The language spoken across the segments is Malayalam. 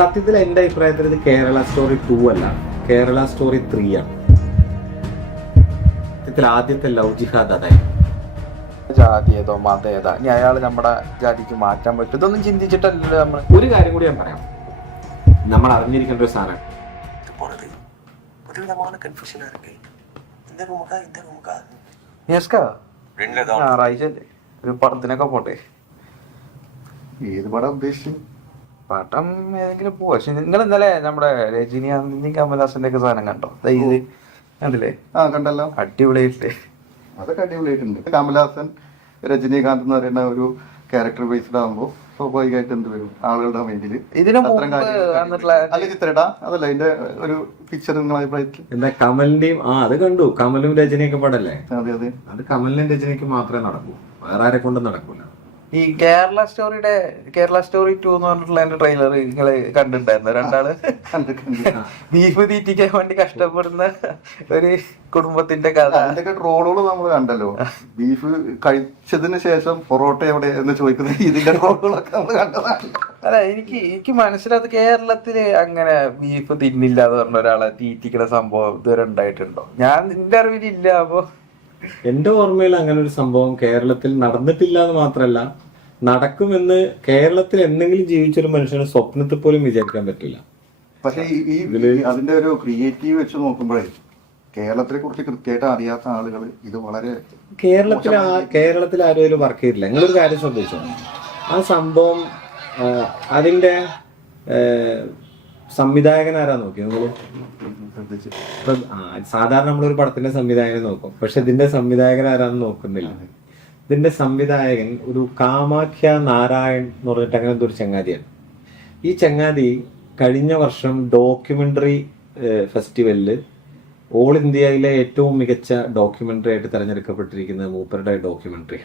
സത്യത്തിൽ എൻ്റെ അഭിപ്രായത്തിൽ ഇത് കേരള സ്റ്റോറി 2 അല്ല, കേരള സ്റ്റോറി 3 ആണ്. സത്യത്തിൽ ആദ്യത്തെ ലവ് ജിഹാദ് അതായത് ജാതി ഏതോ മതം ഏതാ ഇനി അയാൾ നമ്മുടെ ജാതിക്ക് മാറ്റാൻ പറ്റും ഇതൊന്നും ചിന്തിച്ചിട്ടല്ലോ നമ്മൾ. ഒരു കാര്യം കൂടി ഞാൻ പറയാം, നമ്മൾ അറിഞ്ഞിരിക്കേണ്ട ഒരു സാധനം ഞായറാഴ്ച ഒരു പടത്തിനൊക്കെ പോട്ടെ. ഏത് പടം ഉദ്ദേശിച്ചു? പടം ഏതെങ്കിലും പോവാ. പക്ഷെ നിങ്ങൾ ഇന്നലെ നമ്മുടെ രജനികാന്തിന്റെയും കമൽഹാസന്റെ ഒക്കെ സാധനം കണ്ടോ? ഇത് കണ്ടില്ലേ? കണ്ടല്ലോ, അടിപൊളിയായിട്ട്. അതൊക്കെ അടിപൊളിയായിട്ടുണ്ട്. കമൽഹാസൻ രജനീകാന്ത് എന്ന് പറയുന്ന ഒരു ക്യാരക്ടർ ബേസ്ഡ് ആകുമ്പോൾ സ്വാഭാവികമായിട്ട് എന്ത് വരും ആളുകളുടെ മൈൻഡിൽ ഇതിനു മുമ്പ് അല്ല ചിത്രേട്ടാ അതല്ല അതിന്റെ ഒരു പിക്ചർ നിങ്ങളെ അഭിപ്രായത്തിൽ എന്താ കമലിന്റെയും അത് കണ്ടു, കമലും രജനിയൊക്കെ പടല്ലേ? അതെ അതെ, അത് കമലിനും രജനിക്കും മാത്രമേ നടക്കൂ, വേറെ ആരെ കൊണ്ടും നടക്കൂല. ഈ കേരള സ്റ്റോറി 2 എന്ന് പറഞ്ഞിട്ടുള്ള അതിന്റെ ട്രെയിലർ നിങ്ങള് കണ്ടിട്ടുണ്ടായിരുന്നു? രണ്ടാള് ബീഫ് തീറ്റിക്കാൻ വേണ്ടി കഷ്ടപ്പെടുന്ന ഒരു കുടുംബത്തിന്റെ കഥ. അതിന്റെയൊക്കെ ട്രോളുകൾ നമ്മൾ കണ്ടല്ലോ. ബീഫ് കഴിച്ചതിന് ശേഷം പൊറോട്ട എവിടെ എന്ന് ചോദിക്കുന്ന ഇതിന്റെ ട്രോളുകളൊക്കെ നമ്മൾ കണ്ടതാണ്. അല്ല എനിക്ക് മനസ്സിലായത് കേരളത്തില് അങ്ങനെ ബീഫ് തിന്നില്ല എന്ന് പറഞ്ഞ ഒരാളെ തീറ്റിക്കുന്ന സംഭവം ഇതുവരെ ഉണ്ടായിട്ടുണ്ടോ? ഞാൻ എന്റെ അറിവിലില്ല. അപ്പൊ എന്റെ ഓർമ്മയിൽ അങ്ങനെ ഒരു സംഭവം കേരളത്തിൽ നടന്നിട്ടില്ല എന്ന് മാത്രമല്ല, നടക്കുമെന്ന് കേരളത്തിൽ എന്തെങ്കിലും ജീവിച്ചൊരു മനുഷ്യന് സ്വപ്നത്തിൽ പോലും വിചാരിക്കാൻ പറ്റില്ല. പക്ഷെ ഈ അതിന്റെ ഒരു ക്രിയേറ്റീവ് വെച്ച് നോക്കുമ്പോഴേ കേരളത്തിനെ കുറിച്ച് കൃത്യമായിട്ട് അറിയാത്ത ആളുകൾ ഇത് വളരെ കേരളത്തിൽ ആരും അതിൽ വർക്ക് ചെയ്തില്ല. നിങ്ങളൊരു കാര്യം ശ്രദ്ധിച്ചോ, ആ സംഭവം അതിന്റെ സംവിധായകൻ ആരാ നോക്കി നിങ്ങള്? സാധാരണ നമ്മളൊരു പടത്തിന്റെ സംവിധായകനെ നോക്കും, പക്ഷെ ഇതിന്റെ സംവിധായകൻ ആരാന്ന് നോക്കുന്നില്ല. ഇതിന്റെ സംവിധായകൻ ഒരു കാമാഖ്യ നാരായൺ എന്ന് പറഞ്ഞിട്ട് അങ്ങനത്തെ ഒരു ചങ്ങാതിയാണ്. ഈ ചങ്ങാതി കഴിഞ്ഞ വർഷം ഡോക്യുമെന്ററി ഫെസ്റ്റിവലില് ഓൾ ഇന്ത്യയിലെ ഏറ്റവും മികച്ച ഡോക്യുമെന്ററി ആയിട്ട് തെരഞ്ഞെടുക്കപ്പെട്ടിരിക്കുന്നത് മൂപ്പരുടെ ഡോക്യുമെന്ററി.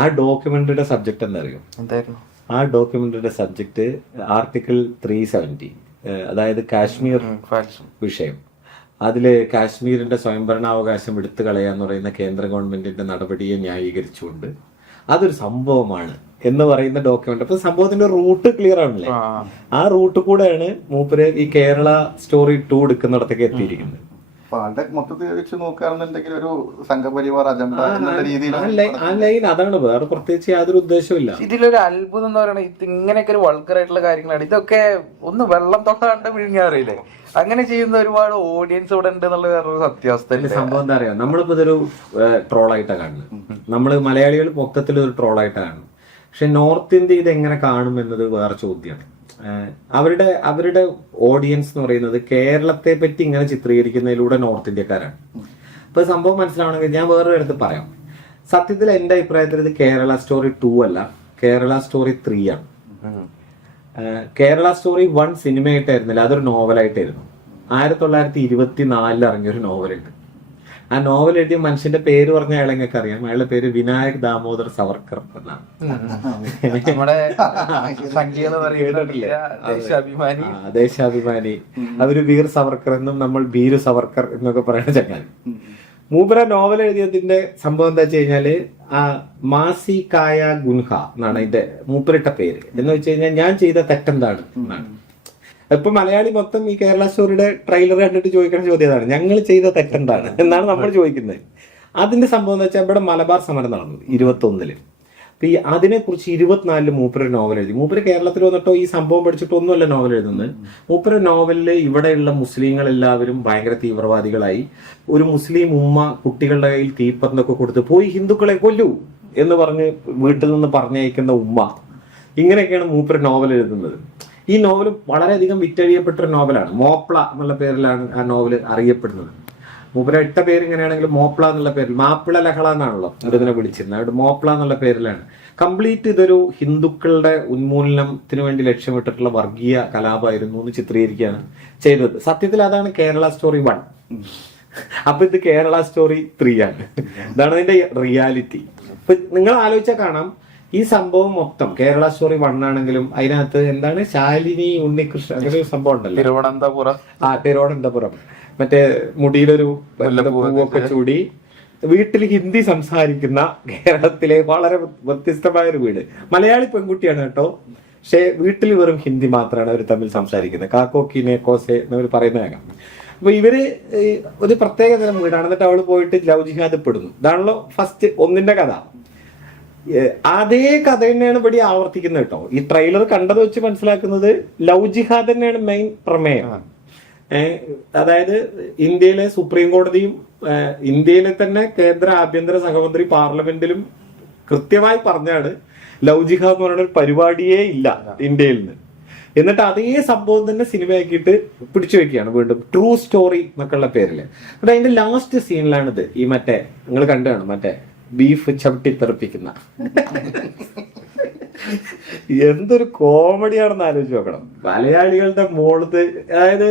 ആ ഡോക്യുമെന്ററിയുടെ സബ്ജക്ട് എന്താ അറിയോ? എന്തായിരുന്നു ആ ഡോക്യുമെന്ററിയുടെ സബ്ജക്ട് ആർട്ടിക്കിൾ 370, അതായത് കാശ്മീർ വിഷയം. അതില് കാശ്മീരിന്റെ സ്വയംഭരണാവകാശം എടുത്തു കളയാന്ന് പറയുന്ന കേന്ദ്ര ഗവൺമെന്റിന്റെ നടപടിയെ ന്യായീകരിച്ചുകൊണ്ട് അതൊരു സംഭവമാണ് എന്ന് പറയുന്ന ഡോക്യുമെന്റ്. അപ്പൊ സംഭവത്തിന്റെ റൂട്ട് ക്ലിയർ ആണല്ലേ? ആ റൂട്ട് കൂടെയാണ് മൂപ്പര് ഈ കേരള സ്റ്റോറി 2 എടുക്കുന്നിടത്തേക്ക് എത്തിയിരിക്കുന്നത്. മൊത്തത്തിൽ വെച്ച് നോക്കുകയാണെന്നുണ്ടെങ്കിൽ ഒരു സംഘപരിവാർ അജണ്ട എന്നുള്ള രീതിയിൽ ആ ലൈൻ അതാണ്, വേറെ പ്രത്യേകിച്ച് യാതൊരു ഉദ്ദേശവും ഇല്ല. ഇതിലൊരു അത്ഭുതം എന്ന് പറയുന്നത് ഇത് ഇങ്ങനെയൊക്കെ ഒരു വൾഗർ ആയിട്ടുള്ള കാര്യങ്ങളാണ്. ഇതൊക്കെ ഒന്ന് വെള്ളം തൊട്ടാണ്ട് വിഴുങ്ങാറിയില്ലേ? അങ്ങനെ ചെയ്യുന്ന ഒരുപാട് ഓഡിയൻസ് ഇവിടെ ഉണ്ട് എന്നുള്ള വേറൊരു സത്യാവസ്ഥ. സംഭവം എന്താ അറിയാം, നമ്മളിപ്പോ ഇതൊരു ട്രോളായിട്ടാണ് കാണുന്നത്. നമ്മള് മലയാളികൾ മൊത്തത്തിൽ ഒരു ട്രോളായിട്ടാണ് കാണുന്നത്. പക്ഷെ നോർത്ത് ഇന്ത്യ ഇത് എങ്ങനെ കാണും എന്നത് വേറെ ചോദ്യമാണ്. അവരുടെ ഓഡിയൻസ് എന്ന് പറയുന്നത് കേരളത്തെ പറ്റി ഇങ്ങനെ ചിത്രീകരിക്കുന്നതിലൂടെ നോർത്ത് ഇന്ത്യക്കാരാണ്. അപ്പൊ സംഭവം മനസ്സിലാവണമെങ്കിൽ ഞാൻ വേറൊരു ഇടത്ത് പറയാം. സത്യത്തിൽ എന്റെ അഭിപ്രായത്തിൽ ഇത് കേരള സ്റ്റോറി 2 അല്ല, കേരള സ്റ്റോറി 3 ആണ്. കേരള സ്റ്റോറി 1 സിനിമയായിട്ടായിരുന്നില്ല, അതൊരു നോവലായിട്ടായിരുന്നു. 1924 ഇറങ്ങിയൊരു നോവലുണ്ട്. ആ നോവൽ എഴുതിയ മനുഷ്യന്റെ പേര് പറഞ്ഞ അയാളെ നിങ്ങൾക്ക് അറിയാം. അയാളുടെ പേര് വിനായക് ദാമോദർ സവർക്കർ എന്നാണ്. ദേശാഭിമാനി. അവര് വീർ സവർക്കർ എന്നും നമ്മൾ ഭീരു സവർക്കർ എന്നൊക്കെ പറയുന്ന ചങ്ങാതി. മൂപ്പര നോവൽ എഴുതിയതിന്റെ സംഭവം എന്താ വെച്ച് കഴിഞ്ഞാല് മാസി കായ ഗുൻഹ എന്നാണ് അതിന്റെ മൂപ്പരിട്ട പേര്. എന്ന് വെച്ച് കഴിഞ്ഞാൽ ഞാൻ ചെയ്ത തെറ്റെന്താണ് എന്നാണ്. ഇപ്പൊ മലയാളി മൊത്തം ഈ കേരള സ്റ്റോറിയുടെ ട്രെയിലർ കണ്ടിട്ട് ചോദിക്കുന്ന ചോദ്യം അതാണ്, ഞങ്ങൾ ചെയ്ത തെറ്റെന്താണ് എന്നാണ് നമ്മൾ ചോദിക്കുന്നത്. അതിന്റെ സംഭവം എന്ന് വെച്ചാൽ ഇവിടെ മലബാർ സമരം നടന്നു 21. അപ്പൊ ഈ അതിനെക്കുറിച്ച് 24 മൂപ്പര് നോവൽ എഴുതി. മൂപ്പര് കേരളത്തിൽ വന്നിട്ടോ ഈ സംഭവം പഠിച്ചിട്ടോ ഒന്നുമല്ല നോവൽ എഴുതുന്നത്. മൂപ്പര് നോവലില് ഇവിടെയുള്ള മുസ്ലിങ്ങൾ എല്ലാവരും ഭയങ്കര തീവ്രവാദികളായി. ഒരു മുസ്ലിം ഉമ്മ കുട്ടികളുടെ കയ്യിൽ തീപ്പന്തൊക്കെ കൊടുത്ത് പോയി ഹിന്ദുക്കളെ കൊല്ലൂ എന്ന് പറഞ്ഞ് വീട്ടിൽ നിന്ന് പറഞ്ഞയക്കുന്ന ഉമ്മ. ഇങ്ങനെയൊക്കെയാണ് മൂപ്പര് നോവൽ എഴുതുന്നത്. ഈ നോവൽ വളരെയധികം വിറ്റഴിയപ്പെട്ടൊരു നോവലാണ്. മോപ്ല എന്നുള്ള പേരിലാണ് ആ നോവൽ അറിയപ്പെടുന്നത്. മൂപ്പര ഇട്ട പേര് ഇങ്ങനെയാണെങ്കിൽ മോപ്ല എന്നുള്ള പേരിൽ, മാപ്പിള ലഹള എന്നാണല്ലോ ഇതിനെ വിളിച്ചിരുന്നത്. അവിടെ മോപ്ല എന്നുള്ള പേരിലാണ്. കംപ്ലീറ്റ് ഇതൊരു ഹിന്ദുക്കളുടെ ഉന്മൂലനത്തിന് വേണ്ടി ലക്ഷ്യമിട്ടിട്ടുള്ള വർഗീയ കലാപമായിരുന്നു എന്ന് ചിത്രീകരിക്കുകയാണ് ചെയ്തത്. സത്യത്തിൽ അതാണ് കേരള സ്റ്റോറി 1. അപ്പൊ ഇത് കേരള സ്റ്റോറി 3 ആണ്. ഇതാണ് അതിന്റെ റിയാലിറ്റി. ഇപ്പൊ നിങ്ങൾ ആലോചിച്ചാൽ കാണാം, ഈ സംഭവം മൊത്തം കേരള സ്റ്റോറി 1 ആണെങ്കിലും അതിനകത്ത് എന്താണ് ശാലിനി ഉണ്ണികൃഷ്ണൻ അങ്ങനെ ഒരു സംഭവം ഉണ്ടല്ലോ, തിരുവനന്തപുരം. മറ്റേ മുടിയിലൊരു പൂവൊക്കെ ചൂടി വീട്ടിൽ ഹിന്ദി സംസാരിക്കുന്ന കേരളത്തിലെ വളരെ വ്യത്യസ്തമായ ഒരു വീട്. മലയാളി പെൺകുട്ടിയാണ് കേട്ടോ. പക്ഷെ വീട്ടിൽ വെറും ഹിന്ദി മാത്രമാണ് അവർ തമ്മിൽ സംസാരിക്കുന്നത്. കാക്കോക്കിനെ കോസെ എന്നവർ പറയുന്ന കേൾക്കാം. അപ്പൊ ഇവര് ഒരു പ്രത്യേക തരം വീടാണ്. എന്നിട്ട് അവള് പോയിട്ട് ലവ് ജിഹാദ് പെടുന്നു. ഇതാണല്ലോ ഫസ്റ്റ് ഒന്നിന്റെ കഥ. അതേ കഥ തന്നെയാണ് ഇവിടെ ആവർത്തിക്കുന്നത് കേട്ടോ. ഈ ട്രെയിലർ കണ്ടത് വെച്ച് മനസ്സിലാക്കുന്നത് ലവ് ജിഹാദ് തന്നെയാണ് മെയിൻ പ്രമേയം. അതായത് ഇന്ത്യയിലെ സുപ്രീം കോടതിയും ഇന്ത്യയിലെ തന്നെ കേന്ദ്ര ആഭ്യന്തര സഹമന്ത്രി പാർലമെന്റിലും കൃത്യമായി പറഞ്ഞാണ് ലവ് ജിഹാദ് എന്ന് പറയുന്ന ഒരു പരിപാടിയേ ഇല്ല ഇന്ത്യയിൽ നിന്ന്. എന്നിട്ട് അതേ സംഭവം തന്നെ സിനിമയാക്കിയിട്ട് പിടിച്ചു വെക്കുകയാണ് വീണ്ടും, ട്രൂ സ്റ്റോറി എന്നൊക്കെയുള്ള പേരില്. എന്നിട്ട് അതിന്റെ ലാസ്റ്റ് സീനിലാണിത്. ഈ മറ്റേ നിങ്ങൾ കണ്ടാണ് മറ്റേ ബീഫ് ചവിട്ടി തെറിപ്പിക്കുന്ന എന്തൊരു കോമഡിയാണെന്ന് ആലോചിച്ച് നോക്കണം. മലയാളികളുടെ മോളത്ത് അതായത്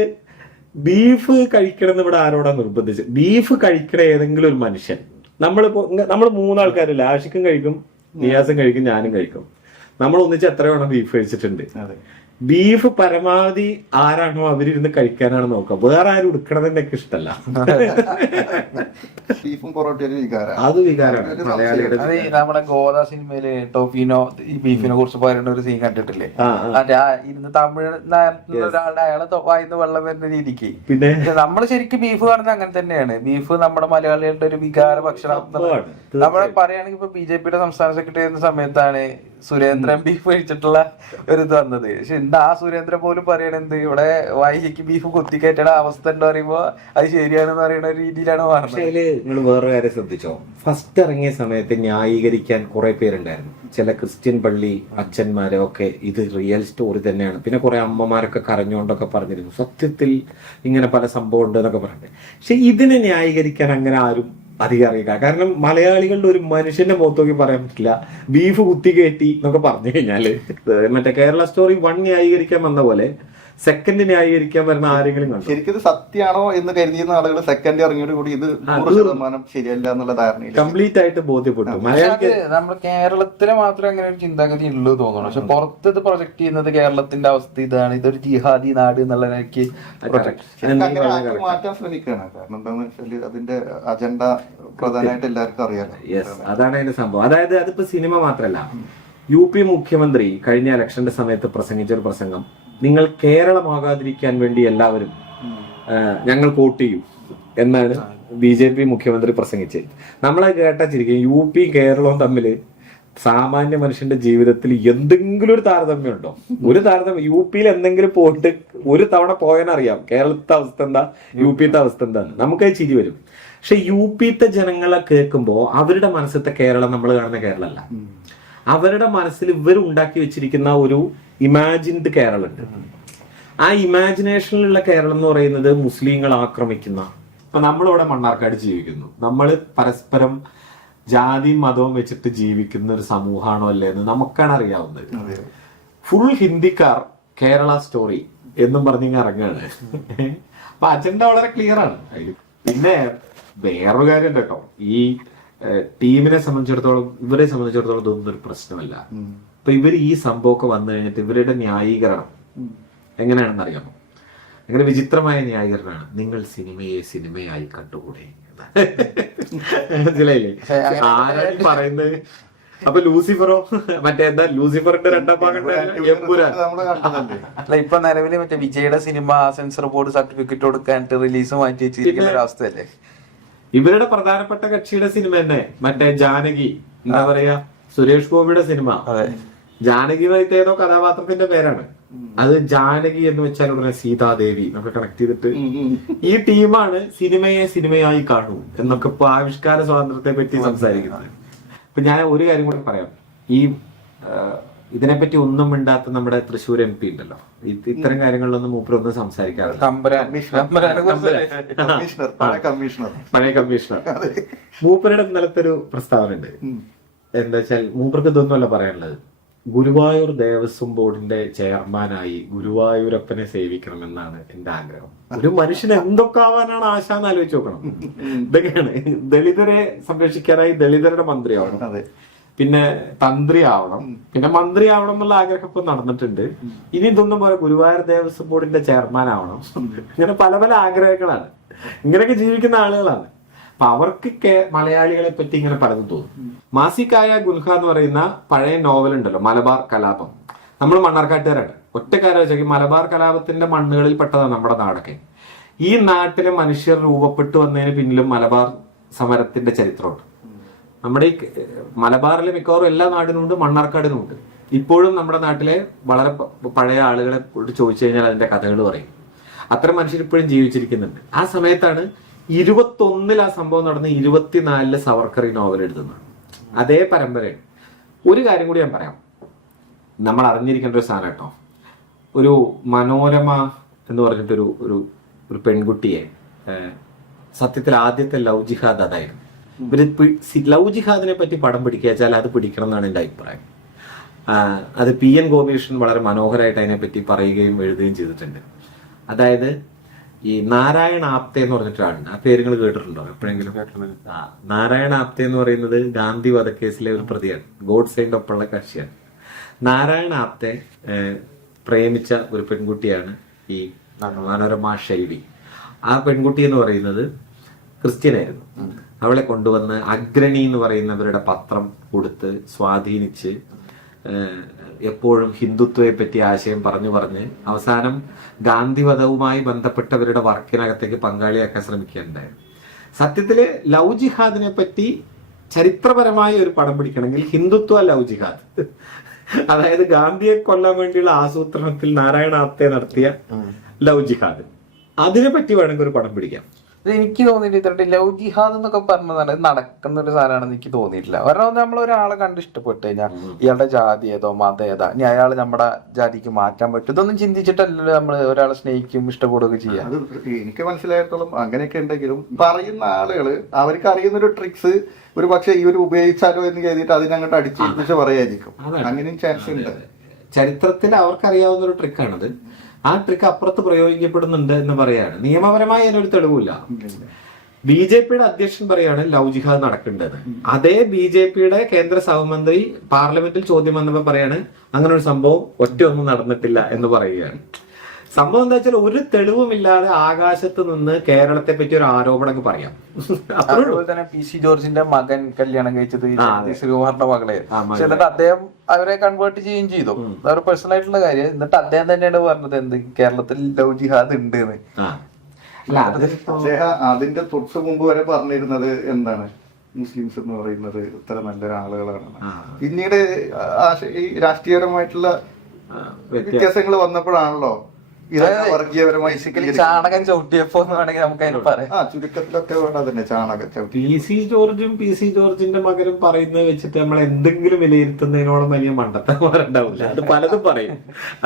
ബീഫ് കഴിക്കണം എന്ന് ഇവിടെ ആരോടാ നിർബന്ധിച്ച്? ബീഫ് കഴിക്കണ ഏതെങ്കിലും ഒരു മനുഷ്യൻ, നമ്മൾ മൂന്നാൾക്കാരില്ല, ആഷിക്കും കഴിക്കും, നിയാസും കഴിക്കും, ഞാനും കഴിക്കും. നമ്മൾ ഒന്നിച്ച് എത്ര വേണം ബീഫ് കഴിച്ചിട്ടുണ്ട്. ബീഫ് പരമാവധി ആരാണോ അവരിരുന്ന് കഴിക്കാനാണ് നോക്കുക. വേറെ ആരും എടുക്കണതിന്റെ ഒക്കെ ഇഷ്ടമല്ല. ബീഫും പൊറോട്ടയും അത് വികാരമാണ് മലയാളിയുടെ. അത് നമ്മുടെ ഗോദ സിനിമയില് ടോഫിനോ ഈ ബീഫിനെ കുറിച്ച് പറയുന്ന ഒരു സീൻ കണ്ടിട്ടില്ലേ? ഇരുന്ന് തമിഴ് ഒരാളുടെ അയാളെ വായിന്ന് വെള്ളം വരുന്ന രീതിക്ക്. പിന്നെ നമ്മള് ശരിക്കും ബീഫ് കാണുന്നത് അങ്ങനെ തന്നെയാണ്. ബീഫ് നമ്മുടെ മലയാളികളുടെ ഒരു വികാര ഭക്ഷണം. നമ്മളെ പറയുകയാണെങ്കിൽ ഇപ്പൊ BJP സംസ്ഥാന സെക്രട്ടറി ആയിരുന്ന സമയത്താണ് സുരേന്ദ്രൻ ബീഫ് കഴിച്ചിട്ടുള്ള ഒരു ഇത് വന്നത്. പക്ഷെ എന്താ ആ സുരേന്ദ്രൻ പോലും പറയണെന്ത് ഇവിടെ വായിക്ക് ബീഫ് കുത്തിക്കയറ്റണ അവസ്ഥ എന്ന് പറയുമ്പോ അത് ശരിയാണെന്ന് പറയുന്ന ഒരു രീതിയിലാണ് പറഞ്ഞത്. നിങ്ങൾ വേറൊരു കാര്യം ശ്രദ്ധിച്ചോ? ഫസ്റ്റ് ഇറങ്ങിയ സമയത്ത് ന്യായീകരിക്കാൻ കുറെ പേരുണ്ടായിരുന്നു. ചില ക്രിസ്ത്യൻ പള്ളി അച്ഛന്മാരൊക്കെ ഇത് റിയൽ സ്റ്റോറി തന്നെയാണ്. പിന്നെ കുറെ അമ്മമാരൊക്കെ കരഞ്ഞുകൊണ്ടൊക്കെ പറഞ്ഞിരുന്നു സത്യത്തിൽ ഇങ്ങനെ പല സംഭവം ഉണ്ട് എന്നൊക്കെ പറഞ്ഞിട്ട്. പക്ഷെ ഇതിനെ ന്യായീകരിക്കാൻ അങ്ങനെ ആരും അധികം അറിയില്ല. കാരണം മലയാളികളുടെ ഒരു മനുഷ്യന്റെ മുഖത്തോക്കി പറയാൻ പറ്റില്ല ബീഫ് കുത്തി കയറ്റി എന്നൊക്കെ പറഞ്ഞു കഴിഞ്ഞാല്. മറ്റേ കേരള സ്റ്റോറി 1 ന്യായീകരിക്കാൻ വന്ന പോലെ സെക്കൻഡ് ന്യായീകരിക്കാൻ വരുന്ന ആരെങ്കിലും കണ്ടു? ശരിക്കും ഇത് സത്യമാണോ എന്ന് കരുതിയിരുന്ന ആളുകൾ സെക്കൻഡ് ഇറങ്ങിയോട് കൂടി ഇത് 100% ശരിയല്ല എന്നുള്ള ധാരണയിൽ കംപ്ലീറ്റ് ആയിട്ട് ബോധ്യപ്പെട്ടു. മലയാളിക്ക് നമ്മുടെ കേരളത്തില് മാത്രമേ അങ്ങനെ ഒരു ചിന്താഗതി ഉള്ളൂ തോന്നുന്നു. പക്ഷെ പുറത്ത് ഇത് പ്രൊജക്ട് ചെയ്യുന്നത് കേരളത്തിന്റെ അവസ്ഥ ഇതാണ്, ഇതൊരു ജിഹാദി നാട് എന്നുള്ള എനിക്ക് മാറ്റാൻ ശ്രമിക്കുകയാണ്. കാരണം എന്താണെന്ന് വെച്ചാൽ അതിന്റെ അജണ്ട പ്രധാനമായിട്ട് എല്ലാവർക്കും അറിയാലോ. അതാണ് അതിന്റെ സംഭവം. അതായത് അതിപ്പോ സിനിമ മാത്രല്ല, UP മുഖ്യമന്ത്രി കഴിഞ്ഞ ഇലക്ഷന്റെ സമയത്ത് പ്രസംഗിച്ച ഒരു പ്രസംഗം, നിങ്ങൾ കേരളമാകാതിരിക്കാൻ വേണ്ടി എല്ലാവരും ഞങ്ങൾ വോട്ട് ചെയ്യും എന്നാണ് BJP മുഖ്യമന്ത്രി പ്രസംഗിച്ചത്. നമ്മളെ കേട്ടാ ചിരിക്കും. UP കേരളവും തമ്മിൽ സാമാന്യ മനുഷ്യന്റെ ജീവിതത്തിൽ എന്തെങ്കിലും ഒരു താരതമ്യം ഉണ്ടോ? ഒരു താരതമ്യം UP എന്തെങ്കിലും പോയിട്ട് ഒരു തവണ പോയാനറിയാം കേരളത്തെ അവസ്ഥ എന്താ, UP അവസ്ഥ എന്താണ്. നമുക്കത് ചിരി വരും. പക്ഷെ UP ജനങ്ങളെ കേൾക്കുമ്പോ അവരുടെ മനസ്സിലത്തെ കേരളം നമ്മൾ കാണുന്ന കേരളമല്ല. അവരുടെ മനസ്സിൽ ഇവർ ഉണ്ടാക്കി വെച്ചിരിക്കുന്ന ഒരു ഇമാജിൻഡ് കേരളം ഉണ്ട്. ആ ഇമാജിനേഷനിലുള്ള കേരളം എന്ന് പറയുന്നത് മുസ്ലിങ്ങൾ ആക്രമിക്കുന്ന. ഇപ്പൊ നമ്മളിവിടെ മണ്ണാർക്കാട് ജീവിക്കുന്നു, നമ്മൾ പരസ്പരം ജാതിയും മതവും വെച്ചിട്ട് ജീവിക്കുന്ന ഒരു സമൂഹമാണോ അല്ലേ എന്ന് നമുക്കാണ് അറിയാവുന്നത്. ഫുൾ ഹിന്ദിക്കാർ കേരള സ്റ്റോറി എന്നും പറഞ്ഞിങ്ങ് ഇറങ്ങുകയാണ്. അപ്പൊ അജണ്ട വളരെ ക്ലിയർ ആണ്. പിന്നെ വേറൊരു കാര്യം കേട്ടോ, ഈ ടീമിനെ സംബന്ധിച്ചിടത്തോളം ഇവരെ സംബന്ധിച്ചിടത്തോളം ഇതൊന്നും ഒരു പ്രശ്നമല്ല. അപ്പൊ ഇവർ ഈ സംഭവമൊക്കെ വന്നു കഴിഞ്ഞിട്ട് ഇവരുടെ ന്യായീകരണം എങ്ങനെയാണെന്ന് അറിയാമോ? അങ്ങനെ വിചിത്രമായ ന്യായീകരണമാണ്. നിങ്ങൾ സിനിമയെ സിനിമയായി കണ്ടുകൂടെ മനസ്സിലായില്ലേ ആരാണ് പറയുന്നത്? അപ്പൊ ലൂസിഫറോ മറ്റേ എന്താ ലൂസിഫറിന്റെ 2ാം ഭാഗം അല്ല ഇപ്പൊ നിലവില് മറ്റേ വിജയുടെ സിനിമ സെൻസർ ബോർഡ് സർട്ടിഫിക്കറ്റ് കൊടുക്കാനായിട്ട് റിലീസ് മാറ്റി വെച്ചിരിക്കുന്ന ഒരു അവസ്ഥയല്ലേ? ഇവരുടെ പ്രധാനപ്പെട്ട കക്ഷിയുടെ സിനിമ തന്നെ മറ്റേ ജാനകി, എന്താ പറയാ, സുരേഷ് ഗോപിയുടെ സിനിമ. ജാനകി വൈത്ത് ഏതോ കഥാപാത്രത്തിന്റെ പേരാണ്. അത് ജാനകി എന്ന് വെച്ചാൽ ഉടനെ സീതാദേവി എന്നൊക്കെ കണക്ട് ചെയ്തിട്ട് ഈ ടീമാണ് സിനിമയെ സിനിമയായി കാണൂ എന്നൊക്കെ ഇപ്പൊ ആവിഷ്കാര സ്വാതന്ത്ര്യത്തെ പറ്റി സംസാരിക്കുന്നത്. ഇപ്പൊ ഞാൻ ഒരു കാര്യം കൂടി പറയാം. ഈ ഇതിനെപ്പറ്റി ഒന്നും മിണ്ടാത്ത നമ്മുടെ തൃശ്ശൂർ MP ഉണ്ടല്ലോ, ഇത്തരം കാര്യങ്ങളിലൊന്നും മൂപ്പരൊന്നും സംസാരിക്കാറില്ല. പഴയ കമ്മീഷണർ മൂപ്പരുടെ ഇന്നലത്തെ ഒരു പ്രസ്താവന ഉണ്ട്. എന്താ വെച്ചാൽ മൂപ്പർക്ക് ഇതൊന്നുമല്ല പറയാനുള്ളത്. ഗുരുവായൂർ ദേവസ്വം ബോർഡിന്റെ ചെയർമാനായി ഗുരുവായൂരപ്പനെ സേവിക്കണമെന്നാണ് എന്റെ ആഗ്രഹം. ഒരു മനുഷ്യന് എന്തൊക്കെ ആവാനാണ് ആശ എന്ന് ആലോചിച്ച് നോക്കണം. ഇതൊക്കെയാണ് ദളിതരെ സംരക്ഷിക്കാനായി ദളിതരുടെ മന്ത്രിയാവണം, പിന്നെ തന്ത്രി ആവണം, പിന്നെ മന്ത്രി ആവണം എന്നുള്ള ആഗ്രഹം ഇപ്പൊ നടന്നിട്ടുണ്ട്. ഇനി ഇതൊന്നും പോലെ ഗുരുവായൂർ ദേവസ്വം ബോർഡിന്റെ ചെയർമാൻ ആവണം. ഇങ്ങനെ പല പല ആഗ്രഹങ്ങളാണ്. ഇങ്ങനെയൊക്കെ ജീവിക്കുന്ന ആളുകളാണ്. അപ്പൊ അവർക്ക് മലയാളികളെ പറ്റി ഇങ്ങനെ പലതും തോന്നും. മാസിക്കായ ഗുൻഹ എന്ന് പറയുന്ന പഴയ നോവൽ ഉണ്ടല്ലോ, മലബാർ കലാപം, നമ്മൾ മണ്ണാർക്കാട്ടുകാരാണ്. ഒറ്റ കാര്യം വെച്ചാൽ മലബാർ കലാപത്തിന്റെ മണ്ണുകളിൽ പെട്ടതാണ് നമ്മുടെ നാടൊക്കെ. ഈ നാട്ടിലെ മനുഷ്യർ രൂപപ്പെട്ടു വന്നതിന് പിന്നിലും മലബാർ സമരത്തിന്റെ ചരിത്രമുണ്ട്. നമ്മുടെ ഈ മലബാറിലെ മിക്കവാറും എല്ലാ നാടിനുമുണ്ട്, മണ്ണാർക്കാടിനുമുണ്ട്. ഇപ്പോഴും നമ്മുടെ നാട്ടിലെ വളരെ പഴയ ആളുകളെ ചോദിച്ചു കഴിഞ്ഞാൽ അതിന്റെ കഥകൾ പറയും. അത്തരം മനുഷ്യർ ഇപ്പോഴും ജീവിച്ചിരിക്കുന്നുണ്ട്. ആ സമയത്താണ് 21 ആ സംഭവം നടന്ന് 24 സവർക്കർ ഈ നോവൽ എഴുതുന്നത്. അതേ പരമ്പരയാണ്. ഒരു കാര്യം കൂടി ഞാൻ പറയാം, നമ്മൾ അറിഞ്ഞിരിക്കേണ്ട ഒരു സാധനം കേട്ടോ. ഒരു മനോരമ എന്ന് പറഞ്ഞിട്ടൊരു ഒരു ഒരു പെൺകുട്ടിയെ, സത്യത്തിൽ ആദ്യത്തെ ലവ് ജിഹാദ് അതായിരുന്നു. ഇവര് ലവ് ജിഹാദിനെ പറ്റി പടം പിടിക്കുക വെച്ചാൽ അത് പിടിക്കണം എന്നാണ് എൻ്റെ അഭിപ്രായം. അത് PN ഗോപികൃഷ്ണൻ വളരെ മനോഹരമായിട്ട് അതിനെപ്പറ്റി പറയുകയും എഴുതുകയും ചെയ്തിട്ടുണ്ട്. അതായത് ഈ നാരായണ ആപ്തെ എന്ന് പറഞ്ഞിട്ടാണ്, ആ പേര് നിങ്ങൾ കേട്ടിട്ടുണ്ടോ എപ്പോഴെങ്കിലും? നാരായണ ആപ്തെ എന്ന് പറയുന്നത് ഗാന്ധി വധക്കേസിലെ ഒരു പ്രതിയാണ്, ഗോഡ്സെയുടെ ഒപ്പമുള്ള കക്ഷിയാണ്. നാരായണ ആപ്തെ പ്രേമിച്ച ഒരു പെൺകുട്ടിയാണ് ഈ മനോരമ ഷെൽവി. ആ പെൺകുട്ടി എന്ന് പറയുന്നത് ക്രിസ്ത്യനായിരുന്നു. അവളെ കൊണ്ടുവന്ന് അഗ്രണി എന്ന് പറയുന്നവരുടെ പത്രം കൊടുത്ത് സ്വാധീനിച്ച് എപ്പോഴും ഹിന്ദുത്വയെ പറ്റി ആശയം പറഞ്ഞു പറഞ്ഞ് അവസാനം ഗാന്ധിവധവുമായി ബന്ധപ്പെട്ടവരുടെ വർക്കിനകത്തേക്ക് പങ്കാളിയാക്കാൻ ശ്രമിക്കുകയുണ്ടായിരുന്നു. സത്യത്തില് ലവ് ജിഹാദിനെ പറ്റി ചരിത്രപരമായ ഒരു പടം പിടിക്കണമെങ്കിൽ ഹിന്ദുത്വ ലവ് ജിഹാദ്, അതായത് ഗാന്ധിയെ കൊല്ലാൻ വേണ്ടിയുള്ള ആസൂത്രണത്തിൽ നാരായണ ആപ്തെ നടത്തിയ ലവ് ജിഹാദ്, അതിനെ പറ്റി വേണമെങ്കിൽ ഒരു പടം പിടിക്കാം. എനിക്ക് തോന്നിയിട്ട് ഇത്രണ്ട് ലവ് ജിഹാദ് എന്നൊക്കെ പറഞ്ഞതാണ് നടക്കുന്ന ഒരു സാധനമാണെന്ന് എനിക്ക് തോന്നിയിട്ടില്ല. കാരണം നമ്മൾ ഒരാളെ കണ്ട് ഇഷ്ടപ്പെട്ടു കഴിഞ്ഞാൽ ഇയാളുടെ ജാതി ഏതോ മതം ഏതാ, ഇനി അയാൾ നമ്മുടെ ജാതിക്ക് മാറ്റാൻ പറ്റും, ഇതൊന്നും ചിന്തിച്ചിട്ടല്ലല്ലോ നമ്മൾ ഒരാളെ സ്നേഹിക്കും ഇഷ്ടപ്പെടുകയൊക്കെ ചെയ്യാം. അത് എനിക്ക് മനസ്സിലായിടത്തോളം അങ്ങനെയൊക്കെ ഉണ്ടെങ്കിലും പറയുന്ന ആളുകള് അവർക്ക് അറിയുന്നൊരു ട്രിക്സ് ഒരു പക്ഷെ ഇവർ ഉപയോഗിച്ചാലോ എന്ന് കരുതിയിട്ട് അതിനങ്ങോട്ട് അടിച്ചേൽപ്പിച്ച് പറയായിരിക്കും. അങ്ങനെയും ചാൻസ് ഉണ്ട്. ചരിത്രത്തിൽ അവർക്കറിയാവുന്ന ഒരു ട്രിക്കാണത്. ആ ട്രിക്ക് അപ്പുറത്ത് പ്രയോഗിക്കപ്പെടുന്നുണ്ട് എന്ന് പറയാണ്. നിയമപരമായി അതിനൊരു തെളിവില്ല. BJPയുടെ അധ്യക്ഷൻ പറയാണ് ലവ് ജിഹാദ് നടക്കേണ്ടത്. അതേ BJPയുടെ കേന്ദ്ര സഹമന്ത്രി പാർലമെന്റിൽ ചോദ്യം വന്നപ്പോൾ പറയാണ് അങ്ങനെ ഒരു സംഭവം ഒറ്റയൊന്നും നടന്നിട്ടില്ല എന്ന് പറയുകയാണ്. സംഭവം എന്താ വെച്ചാൽ ഒരു തെളിവുമില്ലാതെ ആകാശത്ത് നിന്ന് കേരളത്തെ പറ്റി ഒരു ആരോപണം പറയാം. അതുപോലെ തന്നെ PC ജോർജിന്റെ മകൻ കല്യാണം കഴിച്ചത് ശ്രീകുമാറിന്റെ മകളെ, എന്നിട്ട് അദ്ദേഹം അവരെ കൺവേർട്ട് ചെയ്യുകയും ചെയ്തു. അതൊരു പേഴ്സണൽ ആയിട്ടുള്ള കാര്യം. എന്നിട്ട് അദ്ദേഹം തന്നെയാണ് പറഞ്ഞത് എന്ത് കേരളത്തിൽ ലവ് ജിഹാദ് ഉണ്ട് എന്ന്. അദ്ദേഹം അതിന്റെ തൊട്ട് മുമ്പ് വരെ പറഞ്ഞിരുന്നത് എന്താണ്, മുസ്ലിംസ് എന്ന് പറയുന്നത് ഇത്ര നല്ല ആളുകളാണ്. പിന്നീട് ഈ രാഷ്ട്രീയപരമായിട്ടുള്ള വ്യത്യാസങ്ങൾ വന്നപ്പോഴാണല്ലോ വർഗീയപരമായി ചാണകം ചവിട്ടിയപ്പോ എന്ന് വേണമെങ്കിൽ നമുക്ക് അതിന് പറയാം. ചുരുക്കത്തിലൊക്കെ വേണം തന്നെ ചാണകം ചവിട്ടി. PC ജോർജിന്റെ മകനും പറയുന്നത് വെച്ചിട്ട് നമ്മൾ എന്തെങ്കിലും വിലയിരുത്തുന്നതിനോളം വലിയ മണ്ടത്തരമാരുണ്ടാവില്ല. അത് പലതും പറയും,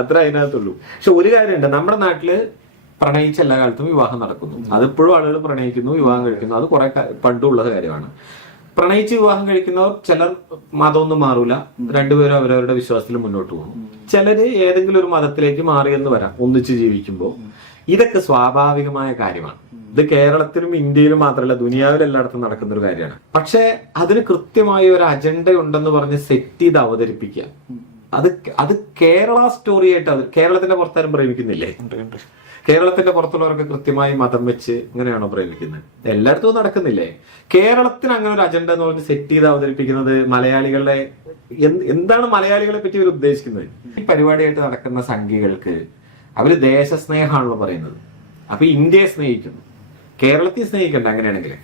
അത്ര അതിനകത്തുള്ളൂ. പക്ഷെ ഒരു കാര്യമുണ്ട്, നമ്മുടെ നാട്ടില് പ്രണയിച്ച എല്ലാ കാലത്തും വിവാഹം നടക്കുന്നു. അതിപ്പോഴും ആളുകൾ പ്രണയിക്കുന്നു, വിവാഹം കഴിക്കുന്നു. അത് കുറെ പണ്ടുള്ള കാര്യമാണ്. പ്രണയിച്ച് വിവാഹം കഴിക്കുന്നവർ ചിലർ മതമൊന്നും മാറൂല, രണ്ടുപേരും അവരവരുടെ വിശ്വാസത്തിൽ മുന്നോട്ട് പോകും. ചിലര് ഏതെങ്കിലും ഒരു മതത്തിലേക്ക് മാറിയെന്ന് വരാം ഒന്നിച്ച് ജീവിക്കുമ്പോൾ. ഇതൊക്കെ സ്വാഭാവികമായ കാര്യമാണ്. ഇത് കേരളത്തിലും ഇന്ത്യയിലും മാത്രമല്ല ദുനിയാവിൽ എല്ലായിടത്തും നടക്കുന്ന ഒരു കാര്യമാണ്. പക്ഷെ അതിന് കൃത്യമായ ഒരു അജണ്ട ഉണ്ടെന്ന് പറഞ്ഞ് സെറ്റ് ചെയ്ത് അവതരിപ്പിക്കുക, അത് കേരള സ്റ്റോറി ആയിട്ട് കേരളത്തിന്റെ പുറത്താരും പ്രേമിക്കുന്നില്ലേ? കേരളത്തിന്റെ പുറത്തുള്ളവർക്ക് കൃത്യമായി മതം വെച്ച് ഇങ്ങനെയാണോ പ്രേമിക്കുന്നത്? എല്ലായിടത്തും നടക്കുന്നില്ലേ? കേരളത്തിന് അങ്ങനെ ഒരു അജണ്ട എന്ന് പറഞ്ഞ് സെറ്റ് ചെയ്ത് അവതരിപ്പിക്കുന്നത് മലയാളികളെ എന്താണ് മലയാളികളെ പറ്റി ഇവർ ഉദ്ദേശിക്കുന്നത്? ഈ പരിപാടിയായിട്ട് നടക്കുന്ന സംഘികൾക്ക് അവര് ദേശസ്നേഹമാണല്ലോ പറയുന്നത്. അപ്പൊ ഇന്ത്യയെ സ്നേഹിക്കുന്നു, കേരളത്തെ സ്നേഹിക്കണ്ട. അങ്ങനെയാണെങ്കിൽ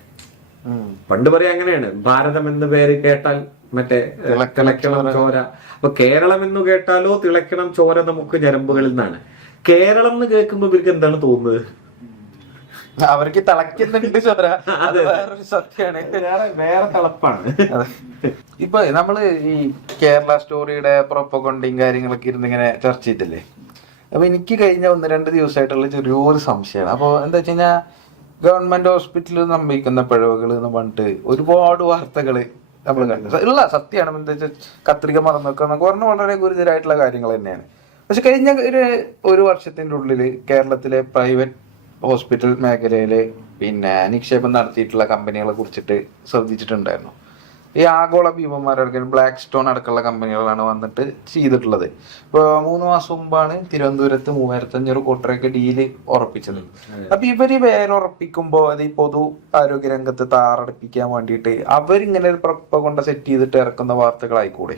പണ്ട് പറയാ അങ്ങനെയാണ്, ഭാരതം എന്ന് പേര് കേട്ടാൽ മറ്റേ തിളക്കണം ചോര. അപ്പൊ കേരളം എന്ന് കേട്ടാലോ തിളക്കണം ചോര നമുക്ക് ഞരമ്പുകളിൽ നിന്നാണ്. കേരളം എന്ന് കേൾക്കുമ്പോ ഇവർക്ക് എന്താണ് തോന്നുന്നത്? അവർക്ക് തിളക്കുന്നുണ്ട് ചോര, അത് വേറൊരു സത്യമാണ്, വേറെ തിളപ്പാണ്. ഇപ്പൊ നമ്മള് ഈ കേരള സ്റ്റോറിയുടെ പ്രൊപ്പഗണ്ടയും കാര്യങ്ങളൊക്കെ ഇരുന്ന് ഇങ്ങനെ ചർച്ച ചെയ്തില്ലേ? അപ്പൊ എനിക്ക് കഴിഞ്ഞ 1-2 ദിവസമായിട്ടുള്ള ചെറിയൊരു സംശയമാണ്. അപ്പൊ എന്താ വെച്ച് കഴിഞ്ഞാൽ ഗവൺമെന്റ് ഹോസ്പിറ്റലിൽ സംഭവിക്കുന്ന പിഴവുകൾ എന്ന് പറഞ്ഞിട്ട് ഒരുപാട് വാർത്തകള് നമ്മൾ കണ്ടു. ഉള്ള സത്യമാണ്. എന്താ വെച്ചാൽ കത്രിക മറന്നൊക്കെ പറഞ്ഞ വളരെ ഗുരുതരമായിട്ടുള്ള കാര്യങ്ങൾ തന്നെയാണ്. പക്ഷെ കഴിഞ്ഞ ഒരു വർഷത്തിന്റെ ഉള്ളിൽ കേരളത്തിലെ പ്രൈവറ്റ് ഹോസ്പിറ്റൽ മേഖലയില് നിക്ഷേപം നടത്തിയിട്ടുള്ള കമ്പനികളെ കുറിച്ചിട്ട് ശ്രദ്ധിച്ചിട്ടുണ്ടായിരുന്നു. ഈ ആഗോള ഭീമന്മാരടക്കം ബ്ലാക്ക് സ്റ്റോൺ അടക്കമുള്ള കമ്പനികളാണ് വന്നിട്ട് ചെയ്തിട്ടുള്ളത്. ഇപ്പോൾ 3 മാസം മുമ്പാണ് തിരുവനന്തപുരത്ത് 3500 കോടി രൂപയ്ക്ക് ഡീല് ഉറപ്പിച്ചത്. അപ്പൊ ഇവര് വേറെ ഉറപ്പിക്കുമ്പോ അത് ഈ പൊതു ആരോഗ്യ രംഗത്ത് താറടിപ്പിക്കാൻ വേണ്ടിയിട്ട് അവരിങ്ങനെ ഒരു പ്രൊപ്പഗണ്ട സെറ്റ് ചെയ്തിട്ട് ഇറക്കുന്ന വാർത്തകളായിക്കൂടെ?